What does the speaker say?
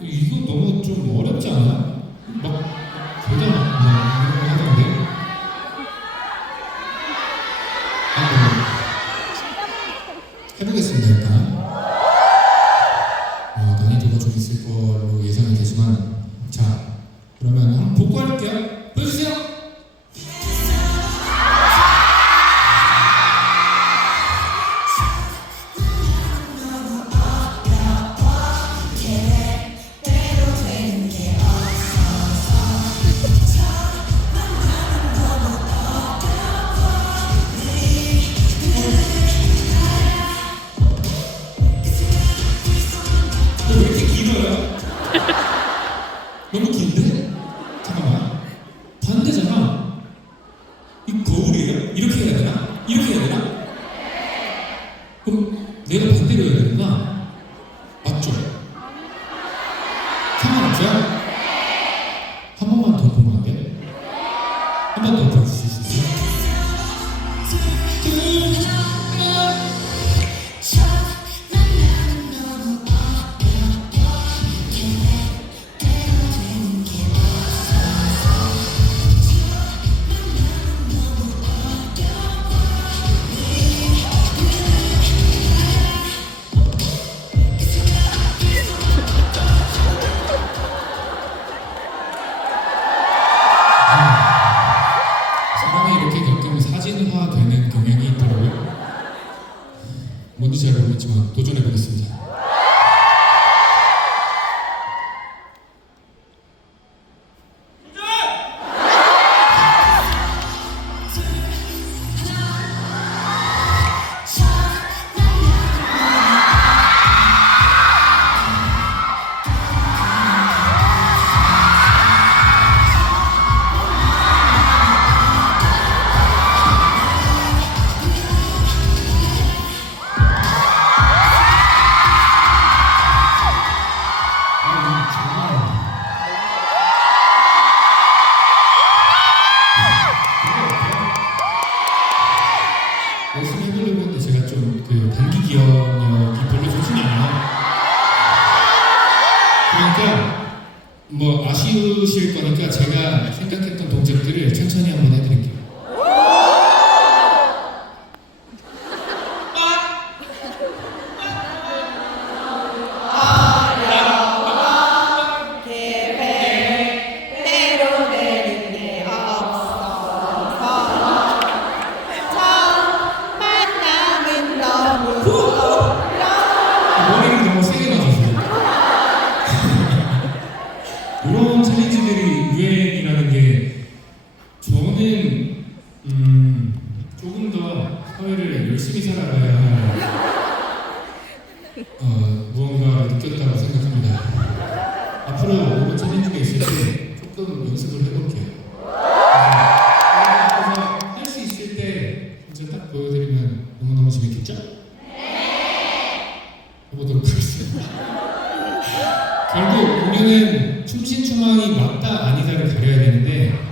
이거 너무 좀 어렵지 않아? 막 대단 뭐 이런 거 하던데. 아, 해보겠습니다 일단. 어, 난이도가 좀 있을 걸로 예상이 되지만 자 그러면 한번 복구할게요 내가 반대로 해야 되는구나 맞죠? 상관없어요? 한 번만 더 보면 안 돼? 한 번 더 보여 뭔지 잘 모르겠지만 도전해 보겠습니다. 해보려고 했는데 제가 좀 그 단기 기억력이 별로 좋진 않아요. 그러니까 뭐 아쉬우실 거니까 제가 생각했던 동작들을 천천히 한번 해드릴게요. 어, 무언가를 느꼈다고 생각합니다. 앞으로 이번 챌린지가 있을 때 조금 연습을 해볼게요. 네. 할수 있을 때 진짜 딱 보여드리면 너무너무 재밌겠죠? 네! 해보도록 하겠습니다. 결국 공연은 춤신 추망이 맞다 아니다를 가려야 되는데